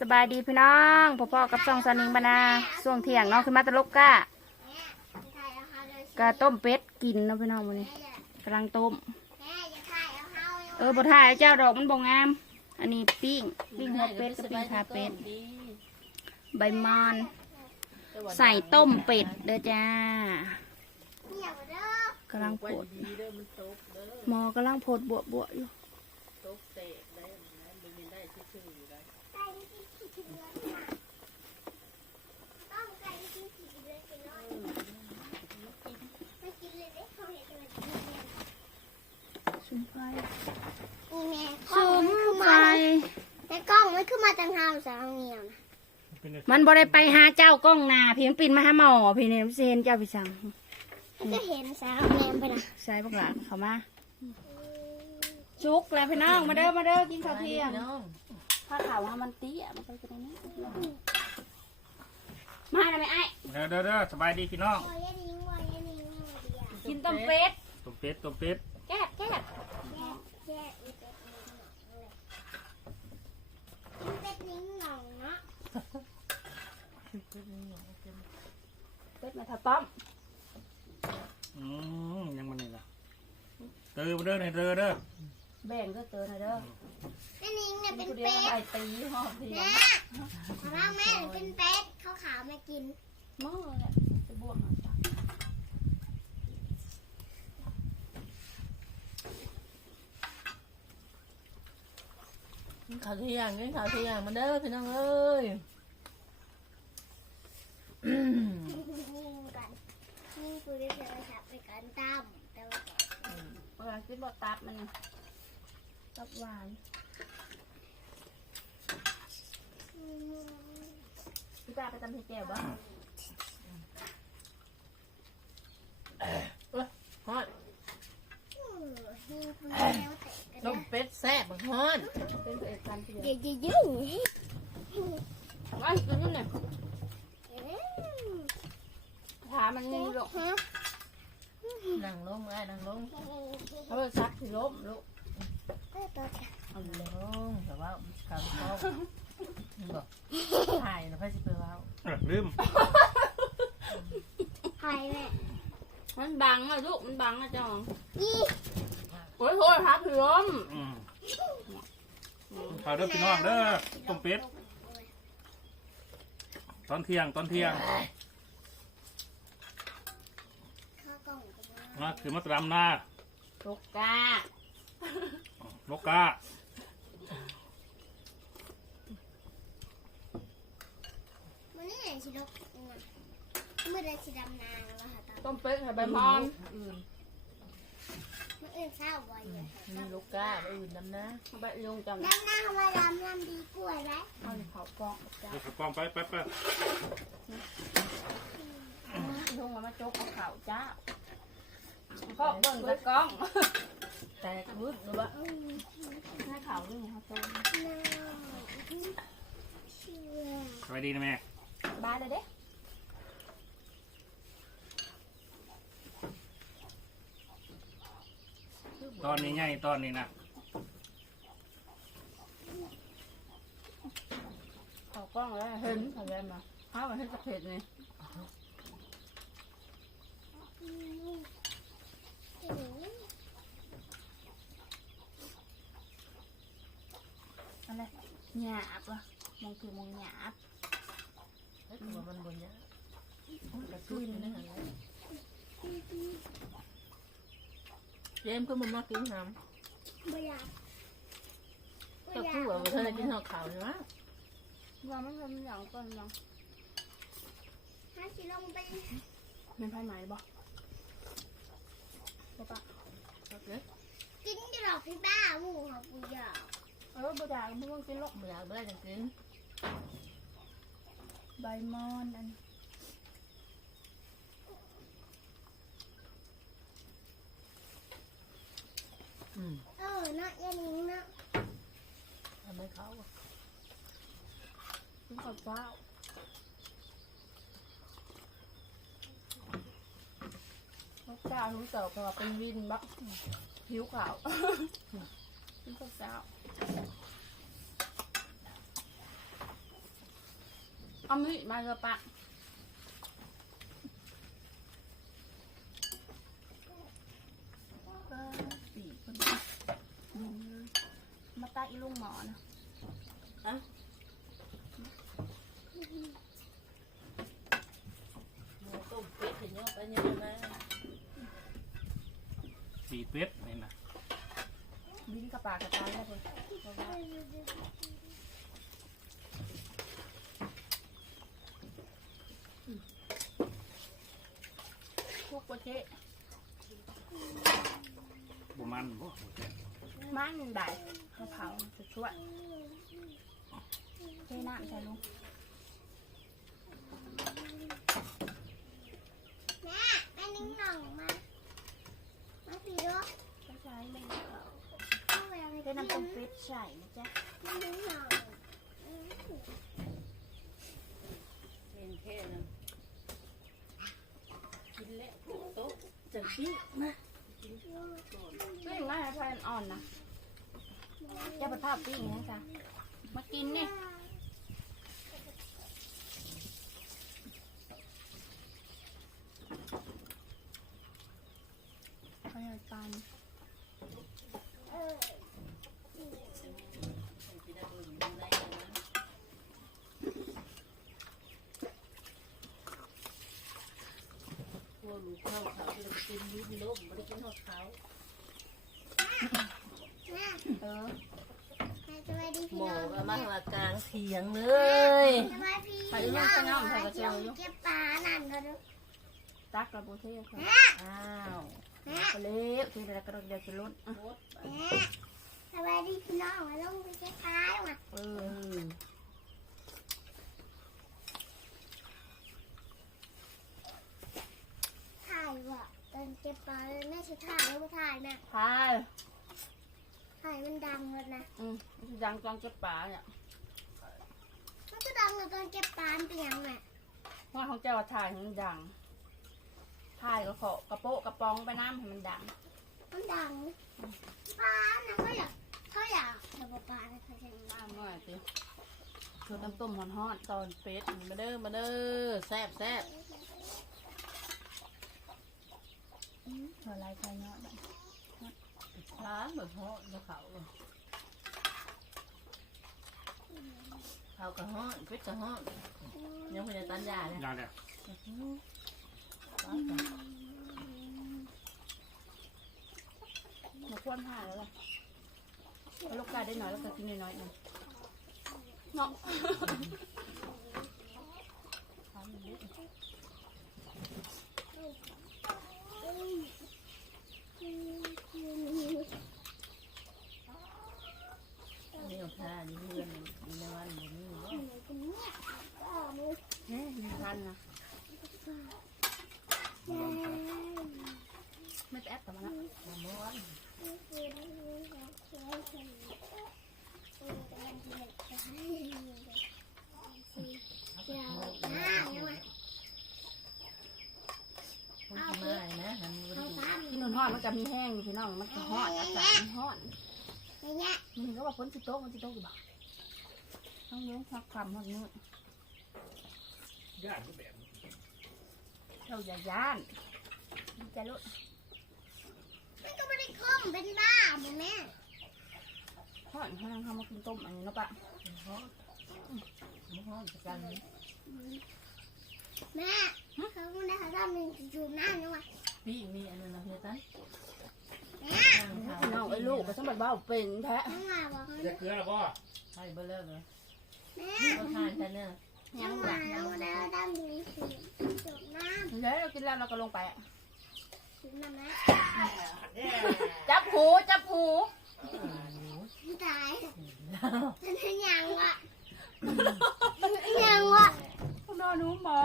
สบายดีพี่น้องพ่อๆกับซองสานิงบรรณาช่วงเที่ยงเน้องขึ้นมาตะลกก้ากะต้มเป็ดกินเนาะพี่น้องวันนี้กำลังต้ม เออบถ่ายเจ้าดอกมันบ่งาม อันนี้ปิ้งปิ้งหัวเป็ดกับปิ้งขาเป็ดใบมอนใส่ต้มเป็ดเด้อจ้ากำลังโพไว้ดมอหมอกำลังโพดบวบวอยู่ ตกเตะได้นะมันยังได้ชื่อๆอยู่ได้ชมไฟนี่แม่ชุมไฟในกล้องมันขึ้นมาตั้งห้าสาวเงียวนะมันบ่ได้ไปหาเจ้ากล้องหนาพี่มันปินมาหาหมอพี่เนี่ยเซนเจ้าพี่สั่งมันก็เห็นสาวเงียไปนะใส่บักหลานเขามาชุกแล้วพี่น้องมาเด้อมาเด้อกินข้าวเที่ยง น้อง ผ้าขาวมันเตี้ยมันก็จะได้นี้มาหน่อยไหมไอ้เด้อเด้อเด้อสบายดีพี่น้องโอ้ยนิ่งโอ้ยนิ่งเดียวกินต้มเป็ดต้มเป็ดต้มเป็ดแก้แก้แยกแยกอีเป็ดนิ่งหน่องเลยเป็ดนิ่งหน่องเนาะเป็ดมาทาต้มอืมยังมันนี่ล่ะเด้อเด้อเนี่ยเด้อเด้อแบ่งก็เจอหน่อยเด้อ แม่นิ่งเนี่ยเป็นผู้เดียวเป็ดไอ้ตีหอบทีแม่ถามว่าแม่เป็นเป็ดขาวๆมากินหม้อแหละจะบวกหน่อยจ้ะกินข้าวเที่ยงกินข้าวเที่ยงมาเด้อพี่น้องเอ้ยนิ่งกันนิ่งคุยด้วยโทรศัพท์ไปกันตั้มแต่ว่าเวลากินบอตับมันตับหวาน อืม พี่ป้าไปตำพริกแก้วบ้างฮอดอืมนิ่งคุยแล้วแต่กันต้มนะเป็ดแซ่บบักฮอดเป็นพระเอกกันทีเดียว เดี๋ยวจะยุ่งอันกินนี่เนี่ย อืม ถามมันนี่ลูก ฮะ นั่งลงไอ้นั่งลง เขาไปซักที่ล้มลูก เออตัวจ้ะ นั่งลงแต่ว่าข้าวเขาบอกถ่ายนะพ่อสิไปเว้า เอ้อลืม ใค รแม่มันบังอะลูก มันบังอะเจ้ายี่โอ้ยโทษครับพี่ล้มอืมข้าวเด้อพี่น้องเด้อต้มเป็ดตอนเที่ยงตอนเที่ยงข้าวกล่องกันนะมาคือมาตรำนาลูกกาโลกามันนี่ไหนชิลกนะ เมื่อไรชิดำนางวะค่ะตอนต้มเป็ดใส่ใบมอนอื่นเมื่ออื่นเศร้าบ่อยเลยมีลูกก้าอื่นน้ำนะใบลุงจำดำนางมาดำลำดีกล้วยไหมเอาเขากองจ้าเดี๋ยวกล้องไปไปไปลุงมามาจกเอาเขาจ้าพ่อเบิ่งตะกล้อง แตกวุ้นหรือว่าอืมให้เขาด้วยนะครับต้มน้ำเชื่อสบายดีนะแม่ บายเลยเด้ ตอนนี้ไงตอนนี้นะเขากล้องแล้วเห็นเขาเรียนมาเขามาให้สักเผ็ดนี่อืมอืมอะไรหยาบวะมองคือมองหยาบเฮ้ยตัวมันบนเนี้ยกระตุ้นนะฮะ เจมส์ก็มันมากินน้ำบ่อยากบ่ก็อยาคือกว่าเธอได้กินข้าวขาวใช่ไหมว่ามันเป็นอย่างก่อนยังถ้าชิลงไปเป็นไพ่ไหมบ่บ่ปะโอเคกินจะหลอกพี่บ้าหมูค่ะปูหยอกเออบ่ได้ไม่ต้องกินหรอกไม่อยากได้จังกินใบมอนอันอื เออเนาะยันนิ้งเนาะทำให้เขากินข้าวเจ้าลูกเจ้ารู้ต่อเป็นวินบักผิวขาวกินข้าวเจ้าเอามีดมาเถอปะ ก็สี่คนดึงเลยมาตา อีลุงหมอนะหมูต้มเป็ดเห็นยังไปยังไงสีเป็ดนี่นะบินกระปากกระตายแล้วเพิ่นพวกโปเชะบุมันบ่ มันได้เขาเผาจะช่วยเทน้ำใส่ลุงแม่แม่นิ้งหน่องมา มาสีดูก็ใช้เลยเข้าไปเอาเทน้ำต้มเป็ดใส่นะจ๊ะแม่นิ้งหน่องเป็นแค่นั้นกินแล้วโต๊ะจังพี่มาซึ่งไม่ให้พายอ่อนนะ จะไปภาพปิ้งนะจ๊ะมากินนี่พยายามเออพวกลูกเข้าเขาที่เรากินยิ้มล้มไม่ได้กินทอดเขาแม่เออ เถียงเลยสวัสดีพี่น้องมาเที่ยวเก็บปลานั่นก็ดูตักกระโบเทศค่ะแม่อ้าวแม่เล็วทีเดียวกระโดดเดียวจะล้นอะโคตรแม่สวัสดีพี่น้องมาลงไปเก็บปลาว่ะเอเอออถ่ายว่ะตอนเก็บปลาเลยแม่ชิถ่ายแล้วไม่ถ่ายนะพายถ่ายมันดังเลยนะ อืมยังจองเก็บป่าเนี่ยมันก็ดัง เลยตอนเก็บปลาเป็นยังไงว่าของเจ้าถ่ายให้มันดัง ถ่ายก็ขอกระโปะกระปองไปน้ำให้มันดัง มันดังปลานะเขาอยากเขาอยากจะปลาปลาเลยเขาจะน้ำหน่อยสิคือน้ำต้มหอนฮอนๆตอนเป็ดมาเด้อมาเด้อแซ่บแซ่บเท่าไรใครเนาะดังร้านแบบเหาะจะเขา เขากระเหาะเป็ดกระเหาะยังไม่ได้ตันยาเลยยาแล้วมาควนผ่าแล้วล่ะเอาลูกไก่ได้หน่อยแล้วก็กินน้อยๆหนึงเนาะนี่เอาท่านี่เพื่อนในวันนี้ เนี่ยมีพันนะไม่ไปแอปกับมันละ ม้อน คนที่มานะหันบริ กินหอนๆมันจะมีแห้งอยู่พี่น้องมันจะฮอนอากาศมันฮอนมันก็ว่าฝนสิโต๊ะมันสิโต๊ะอยู่บ่ต้องเลี้ยงสักคำหักมือยากก็แบบเราอย่าย่านดีใจลุมันก็ไม่ได้คมเป็นบ้าเหมือนแม่ฮอนให้นางทำมากินต้มอันนี้เนาะปะม้อนม้อนกันแม่เขาไม่ได้เขาทำหนึ่งจุดนั่นนะ วะพี่มีอันนั้นนะเพื่อนตั้นแม่พี่น้องไอ้ลูกก็สมบัติว่าเป็นแท้ยังมาบอกเขาจะเกลือหรอป่ะใช่เบลเลอร์เลยแม่ก็ทานกันเนี่ยยัยังงหลัมาบเราได้ทำหนึ่งจุดน้เดี๋ยวเรากินแล้วเราก็ลงไปอะำจุดน้ำนะ จับหูจับหู ตายเป็นยังวะยังวะ นอนหนูหมอ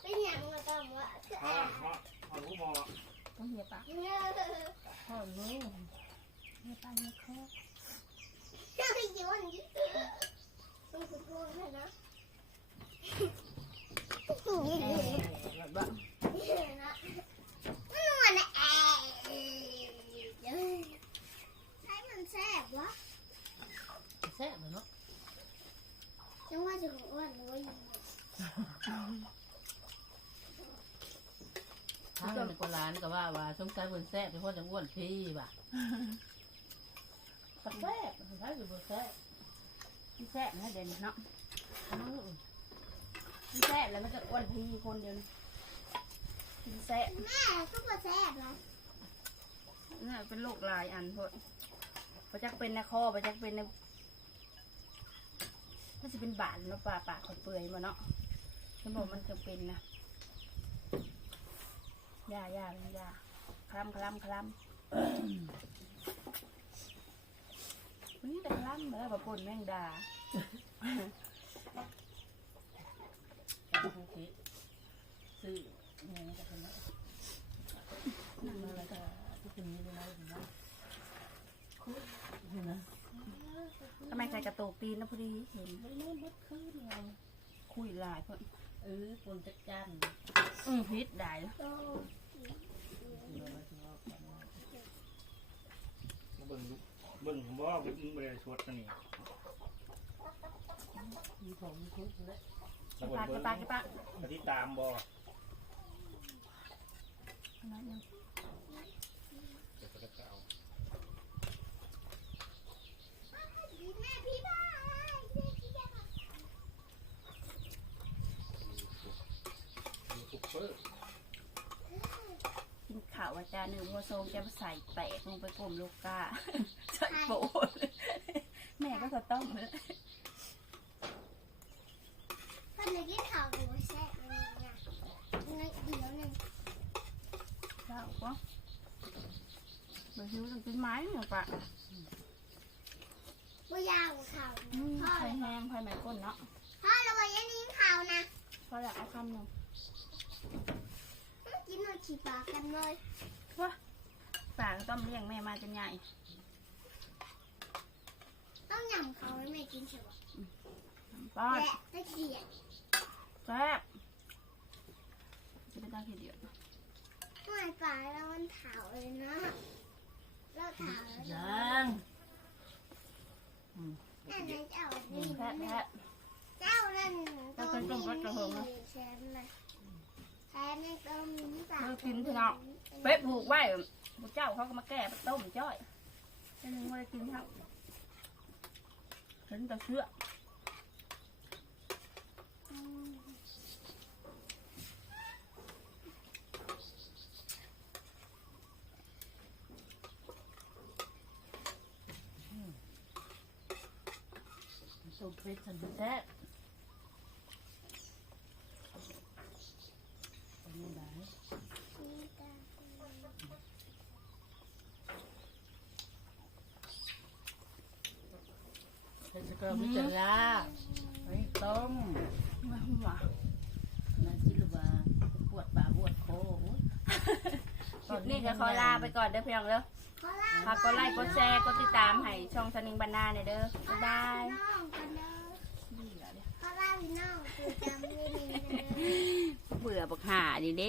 เป็นยังวะกันวะ เอาเอาเอาลูกมอ ต้องเหียปะ เนี่ย พ่อนู้ เหียปะเหียคอ ยังอยู่อันนี้ต้องสุดโทษเลย นะแบบว่านะมันนวลนะแอะใช้มันแซ่บวะแซ่บเนาะจังว่าจะอ้วนหรือว่ายังถ้าเป็นคนร้านก็ว่าว่าสงสัยบนแซ่บเป็นคนจะอ้วนพี่ว่ะแซ่บใช่หรือบนแซ่บมันแซ่บนะเดี๋ยวนี้เนาะอื มมันแซ่บแล้วมันจะอ้วนพีคนเดียวนี่กินแซ่บแม่ก็มาแซ่บนะเนี่ยเป็นโรคหลายอันพวกพระจักเป็นในคอพระจักเป็นในมันจะเป็นบาดเนาะปลาปากขดเปื่อยมาเนาะฉันบอกมันจะเป็นนะยายาเป็นยาคลำคลำคลำนี่แต่คลำแล้วแบบปนแมงดาแต่ทุกที ซื้อเนี่ยจะเป็นอะไรอะไรก็ทุกคนนี้เลยนะเห็นไหมเห็นไหมทำไมใส่กระโตกตีนนะพอดีเห็นไม่รู้มัดคืนเราคุยหลายเพิ่นเออคนจัดจ้านอืมพิษได้โตมาเบิ่งเบิ่งผมว่าบ่ได้ชดอันนี้มีของมีคุก เกระปากกระปากกระปากมาที่ตามบ่อันนั้นเดี๋ยวก็จะเอาซุปเปอร์กินข่าวอาจารย์หนึ่งหัวโซงจะใส่แตกลงไปกลมลูกกาใส่โปะเลยแม่ก็จะต้มเลย พันธุ์กินข้าวหัวแซ่บเลยนะงั้นเดี๋ยวหนึ่ง เจ้าก็ไปซื้อต้องกินไม้เนี่ยปะว่ายาวข้าวอืมพ่อ ไข่แห้งไข่ไม้ก้นเนาะพ่อเราไปยันนิ้งข้าวนะพออยากเอาคำหนึ่งกินหน่อยขี่ปากกันเลยปากก็ต้มเลี้ยงแม่มาจนใหญ่ต้องยำเขาให้แม่กินใช่ปะป้อนและตะเกียบแซ่บจะเป็นตาขี้เดียด หน่อย ปลาแล้วมันเถาเลยนะแล้วเถาแล้วยังนั่นนั่นเจ้านี่แซ่บแซ่บเจ้านั่นตัวนี้แชมป์นะแชมป์ในตัวนี้สามเมื่อกินพี่น้องเป๊ะผูกไว้พวกเจ้าเขาก็มาแก้ไปต้มจ้อยอันนึงไม่ได้กินครับเห็นแต่เชื่อ สุกเป็ดสันแซ่บนี่ได้เฮ็ดสกอร์มิจลาไอ้ต้มว้าวว้าวนาจิลบาปวดปาปวดโคลิปนี้ก็ขอลาไปก่อนเด้อพี่น้องเด้อ ฝากกดไลค์กดแชร์กดติดตามให้ช่องสนิงบรรณาเนี่ยเด้อบ๊ายบายน้องกันเด้อนี่แหละเด้อขอลาพี่น้องคือจำไม่ดีเลยเบื่อบักหาดิเด้